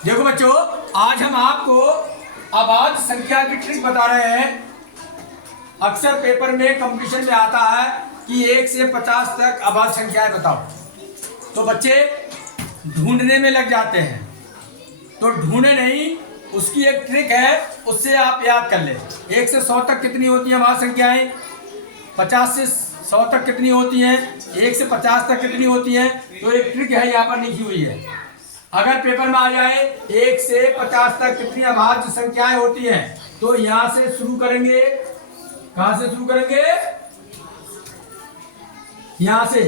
देखो बच्चों, आज हम आपको आवाज संख्या की ट्रिक बता रहे हैं। अक्सर पेपर में कंपटीशन में आता है कि 1 से 50 तक आवाज संख्याएं बताओ, तो बच्चे ढूंढने में लग जाते हैं। तो ढूंढे नहीं, उसकी एक ट्रिक है, उससे आप याद कर ले। 1 से 100 तक कितनी होती है आवाज संख्याएं? 50 से 100 तक कितनी होती हैं? 1 से 50 तक कितनी होती हैं? तो एक ट्रिक है, यहाँ पर लिखी हुई है। अगर पेपर में आ जाए 1 से 50 तक कितनी अभाज्य संख्याएं होती हैं, तो यहां से शुरू करेंगे। कहां से शुरू करेंगे? यहां से,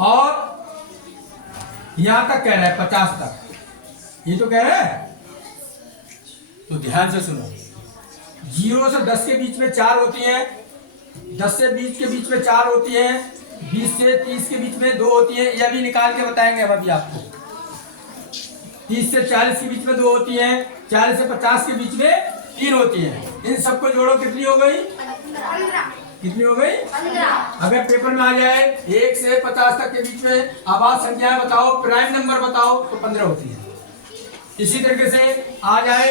और यहां तक कह रहा है 50 तक, ये तो कह रहा है। तो ध्यान से सुनो, 0 से 10 के बीच में 4 होती हैं, 10 से 20 के बीच में 4 होती हैं, 20 से 30 के बीच में 2 होती हैं। यह भी निकाल के बताएंगे हम अभी आपको। 30 से 40 के बीच में 2 होती हैं, 40 से 50 के बीच में 3 होती हैं। इन सबको जोड़ो, कितनी हो गई? 15। कितनी हो गई? 15। अगर पेपर में आ जाए 1 से 50 तक के बीच में आवाज संख्याएं बताओ, प्राइम नंबर बताओ, तो 15 होती है। इसी तरीके से आ जाए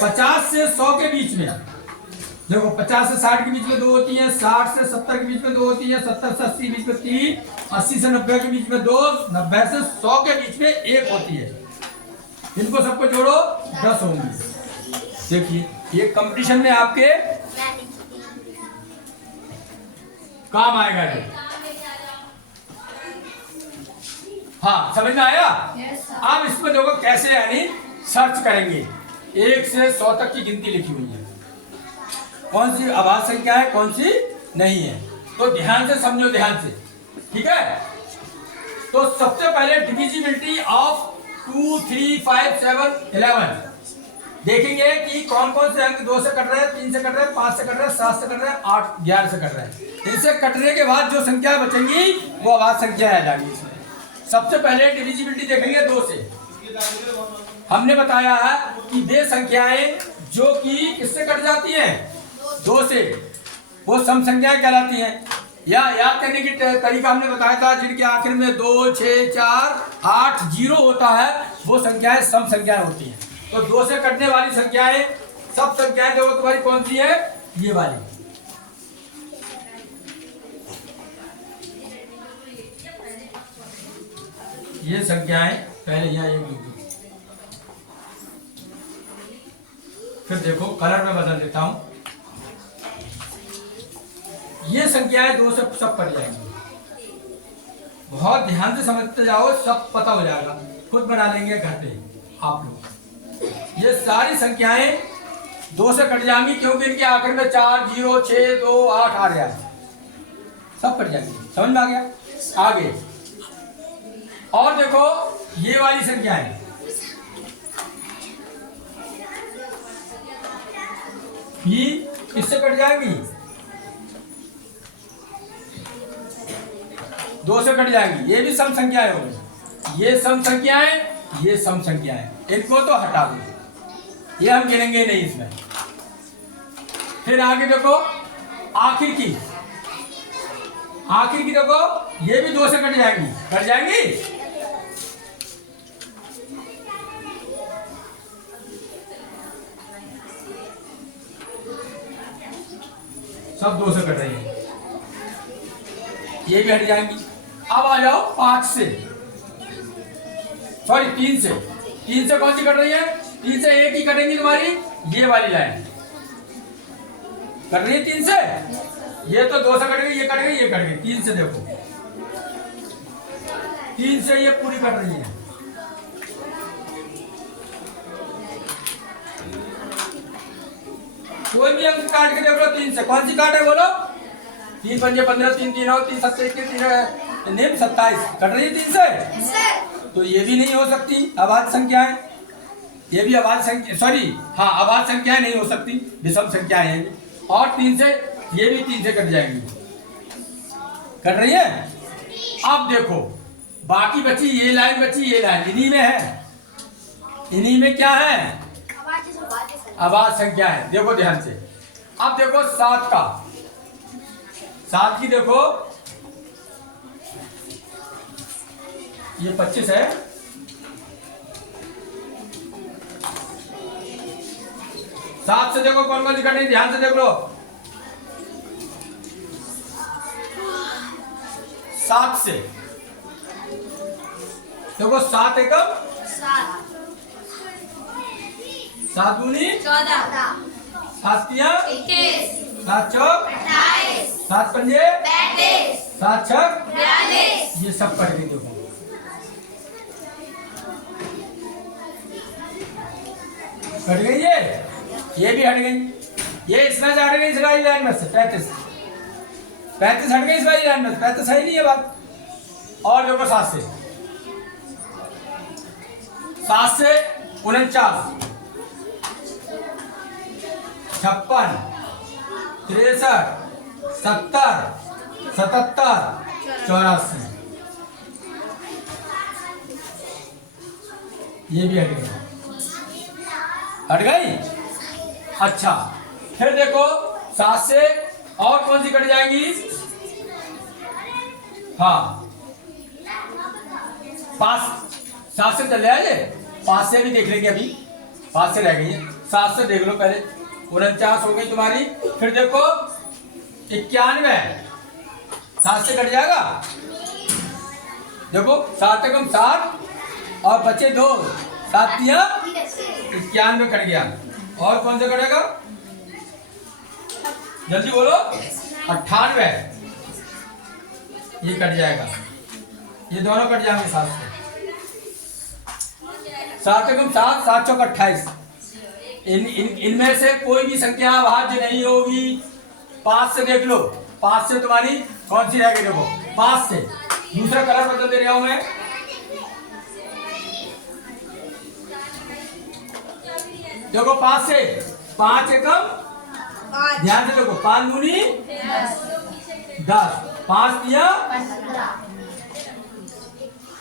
50 से 100 के बीच में, देखो 50 से 60 के बीच में 2 होती हैं, 60 से 70 के बीच में 2 होती हैं, 70 से 80 के बीच में 3, 80 से 90 के बीच में 2, 90 से 100 के बीच में 1 होती है। इनको सबको जोड़ो, 10 होंगी। देखिए, ये कंपटीशन में आपके काम आएगा ये। हाँ, समझ में आया? आप इसमें देखो कैसे यानी सर्च करेंगे। 1 से 100 तक की गिनती लिखी हुई है, कौन सी आवाज संख्या है, कौन सी नहीं है। तो ध्यान से समझो, ध्यान से, ठीक है। तो सबसे पहले डिविजिबिलिटी ऑफ 2, 3, 5, 7, 11 देखेंगे कि कौन कौन से अंक 2 से कट रहे हैं, 3 से कट रहे हैं, 5 से कट रहे हैं, 7 से कट रहे हैं, 8, 11 से कट रहे हैं। इनसे कटने के बाद जो संख्या बचेंगी वो आवाज संख्या आ जाएगी इसमें। सबसे पहले डिविजिबिलिटी देखेंगे 2 से। हमने बताया है कि वे संख्याएं जो कि किससे कट जाती हैं, 2 से, वो सम संख्याएं कहलाती हैं। या याद करने की तरीका हमने बताया था, जिनके आखिर में 2, 6, 4, 8, 0 होता है, वो संख्याएं सम संख्याएं होती हैं। तो 2 से कटने वाली संख्याएं, सब संख्याएं देखो तुम्हारी कौन सी है, ये वाली। ये संख्याएं पहले यहाँ एक लिख दो, फिर देखो कलर में बदल देता हूं। ये संख्याएं 2 से सब कट जाएंगी। बहुत ध्यान से समझते जाओ, सब पता हो जाएगा, खुद बना लेंगे घर पे आप लोग। ये सारी संख्याएं 2 से कट जाएंगी, क्योंकि इनके आखिर में 4, 0, 6, 2, 8 आ रहा है, सब कट जाएंगी। समझ में आ गया? आगे और देखो ये वाली संख्याएं, ये किससे कट जाएंगी? 2 से कट जाएंगी। ये भी सम संख्याएं होंगी, ये सम संख्याएं, ये सम संख्याएं। इनको तो हटा दो, ये हम गिनेंगे नहीं इसमें। फिर आगे देखो आखिर की देखो, ये भी 2 से कट जाएंगी, कट जाएंगी। सब 2 से कट रही है, ये भी हट जाएंगी। अब आ जाओ 5 से, सॉरी 3 से। 3 से कौन सी कट रही है? 3 से एक ही कटेंगी तुम्हारी, ये वाली लाइन कट रही है 3 से। ये तो 2 से कट गई, ये कट गई, ये कट गई। 3 से देखो, 3 से ये पूरी कट रही है। कोई भी अंक काट के देख लो 3 से, कौन सी काट है बोलो? 3 पंजे 15, 3 3 और 3 7 21, 3 निम 27 कट रही है 3 से। तो ये भी नहीं हो सकती आवाज संख्याएं, ये भी आवाज संख्या, सॉरी हाँ आवाज संख्याएं नहीं हो सकती, विषम संख्याएं हैं। और 3 से, ये भी 3 से कट जाएंगी, कट रही है। अब देखो बाकी बची ये लाइन, बची ये लाइन, इन्हीं में है, इन्हीं में क्या है? आवाज संख्या है। देखो ध्यान से, अब देखो 7 का, 7 की देखो, ये 25 है, 7 से देखो कौन कौन सी कटेंगी, ध्यान से देख लो। 7 से देखो, 7 एकम 7 दूनी 14, 7 तिया 21, 7 चौक 28, 7 पंजे 35, 7 छक 42, ये सब कट गई। देखो कट गई, ये भी हट गई, ये इसमें से हट गई इस वाली लाइन में से 35 हट गई इस वाली लाइन में से, 35 सही नहीं है बात। और देखो 7 से 49, 56, 63, 70, 77, 84 ये भी हट गई, हट गई। अच्छा फिर देखो 7 से और कौन सी कट जाएंगी, हाँ 5, 7 से चले आए, 5 से भी देख लेंगे, अभी 5 से रह गई है, 7 से देख लो पहले। 49 हो गई तुम्हारी। फिर देखो 91, 7 से कट जाएगा, देखो 7 एकम 7 और बचे 2, 7 तिया 91 कट गया। और कौन सा कटेगा, जल्दी बोलो, 98 ये कट जाएगा, ये दोनों कट जाएंगे 7 से। 7 एकम 7, 7 चौक 28। इनमें से कोई भी संख्या भाज्य नहीं होगी। 5 से देख लो, 5 से तुम्हारी कौन सी रह गई, देखो 5 से दूसरा कलर बदल दे रहा हूं मैं। देखो 5 से 5 एकम, ध्यान से देखो, 5 दूनी 10, 5 तिया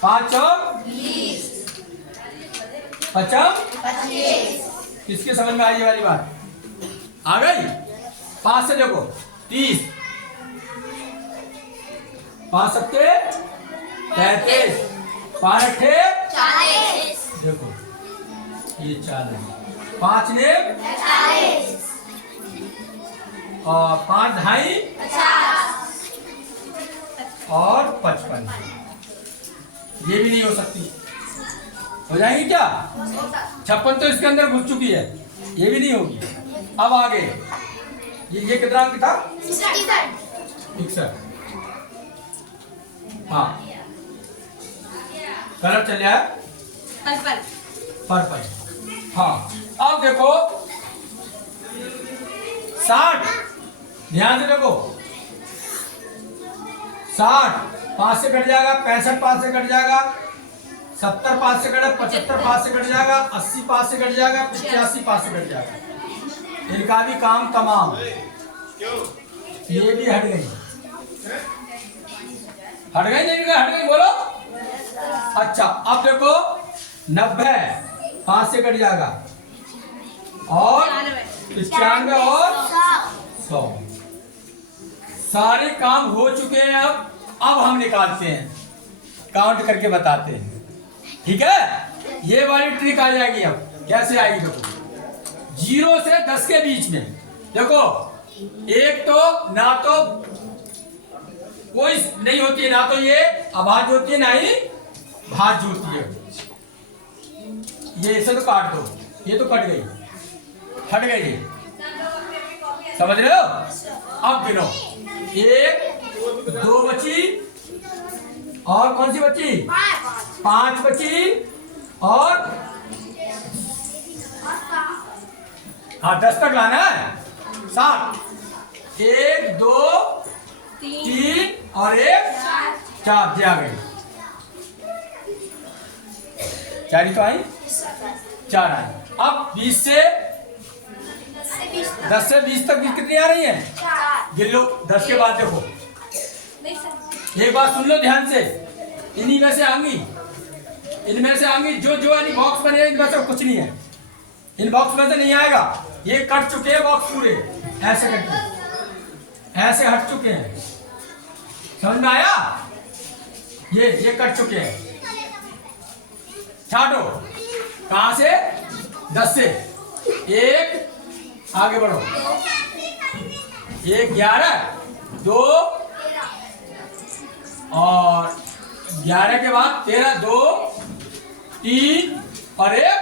5 चौक 20, 50। 25, किसके समझ में आई ये वाली बात, आ गई। 5 से देखो 30, 5 सत्ते 33, 5 अट्ठे 40, देखो ये 40, 5 ने 45, और 5 ढाई 50, और 55, ये भी नहीं हो सकती, हो जाएगी क्या। 56 तो इसके अंदर घुस चुकी है, ये भी नहीं होगी। अब आगे ये कितना अंक था, 61। हाँ कलर चल रहा है पर्पल। हाँ अब देखो 60, ध्यान से देखो 60 5 से कट जाएगा, 65 5 से कट जाएगा, 70 5 से कटे, 75 5 से कट जाएगा, 80 5 से कट जाएगा, 85 5 से कट जाएगा। इनका भी काम तमाम। ये भी हट गई, हट गई नहीं हट गई, बोलो। अच्छा अब देखो 90 5 से कट जाएगा और 95 और 100। सारे काम हो चुके हैं। अब हम निकालते हैं, काउंट करके बताते हैं, ठीक है। ये वाली ट्रिक आ जाएगी। अब कैसे आएगी देखो, 0 से 10 के बीच में देखो, एक तो ना तो कोई नहीं होती है, ना तो ये अभाज्य होती है, ना ही भाज्य होती है। ये इसे तो काट दो, ये तो कट गई, हट गई, ये समझ रहे हो। अब गिनो, 1 2 बची और कौन सी बची, 5 बची और हाँ 10 तक लाना है। 7 1 2 3 और 1 4 दिया गई, 4 ही तो आई, 4 आई। अब 20 से 10 से 20 तक कितनी आ रही है, गिन लो। 10 के बाद देखो, एक बात सुन लो ध्यान से, इन्हीं में से आएंगी, इनमें से आएंगी जो जो यानी बॉक्स बने, इनमें से कुछ नहीं है, इन बॉक्स में से नहीं आएगा। ये कट चुके हैं बॉक्स पूरे, ऐसे कट, ऐसे हट चुके हैं, समझ में आया। ये कट चुके हैं, छाटो कहां से, 10 से 1 आगे बढ़ो। 1 11 2 और 11 के बाद 13 2 3 और 1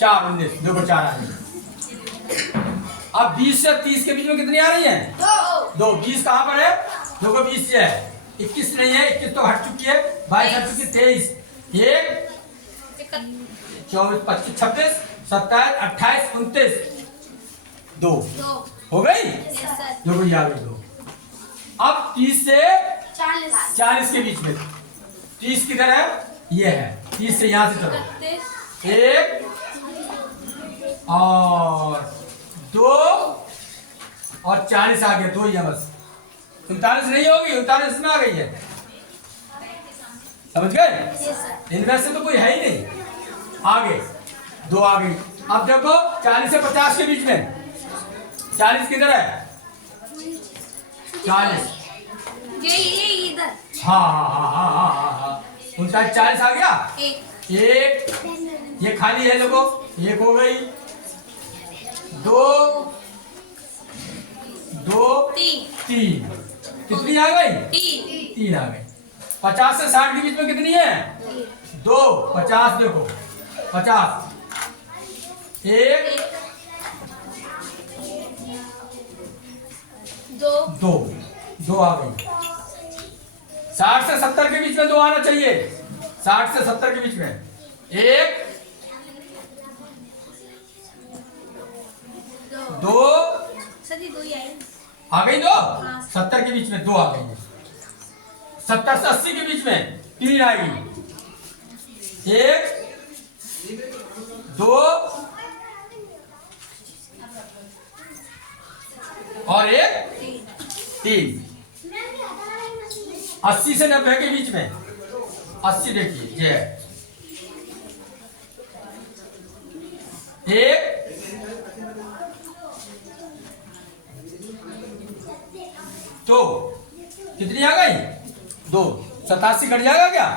4 19 देखो 4 आ गई। अब 20 से 30 के बीच में कितनी आ रही है? 2। 20 कहाँ पर है? देखो 20 से है, 21 नहीं है, 21 तो हट चुकी है, 22 हट चुकी है, 23 1 24 25 26 27 28 29 2 हो गई। देखो ये आ गई 2। अब 30 से 40 के बीच में 30 किधर है? ये है। 30 से यहाँ से चलो 1 और 2 और 40 आ गया, 2 ही है बस। 39 नहीं होगी, 39 में आ गई है, समझ गए? इनमें से तो कोई है ही नहीं। आगे 2 आ गई। अब देखो 40 से 50 के बीच में 40 किधर है? 40 इधर। हाँ 40 आ गया। 1 ये खाली है, देखो 1 हो गई, 2 3 कितनी आ गई? 3 आ गई। 50 से 60 के बीच में कितनी है? 2 50 देखो 50 1 2 आ गई। 60 से 70 के बीच में 2 आना चाहिए। 60 से 70 के बीच में 1 2 आ गई। 2 70 के बीच में 2 आ गई है। 70 से 80 के बीच में 3 आएगी। 1 2 और 1 3। 80 से 90 के बीच में 80 देखिए ये है। 1 2 कितनी आ गई? 2 87 कट जाएगा क्या?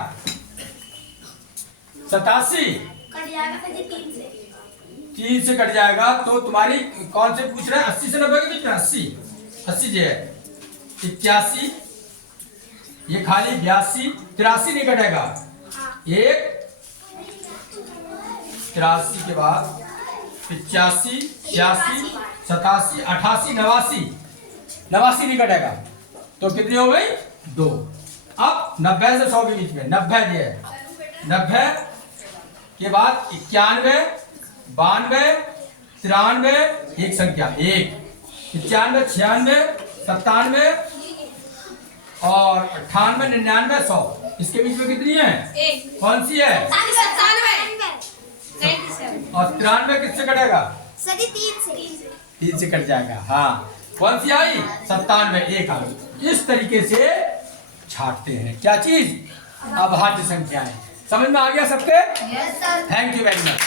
87 3 से कट जाएगा तो तुम्हारी कौन से पूछ रहे हैं? 80 से 90 के बीच में 80 जो है। 81 ये खाली 82 83 नहीं कटेगा। 1 83 के बाद 85 86 87 88 89 नहीं कटेगा तो कितनी हो गई? 2। अब 90 से 100 के बीच में 90 ये है। 90 के बाद 91 92 93 एक संख्या 1 95 96 97 और 98 99 100 इसके बीच में कितनी है? कौन सी है? 97 और 93 किससे कटेगा? 3 से कट जाएगा। हाँ कौन सी आई? 97 1 आ गई। इस तरीके से छाटते हैं क्या चीज? अभाज्य संख्याएं। समझ में आ गया सबके? Thank you very much.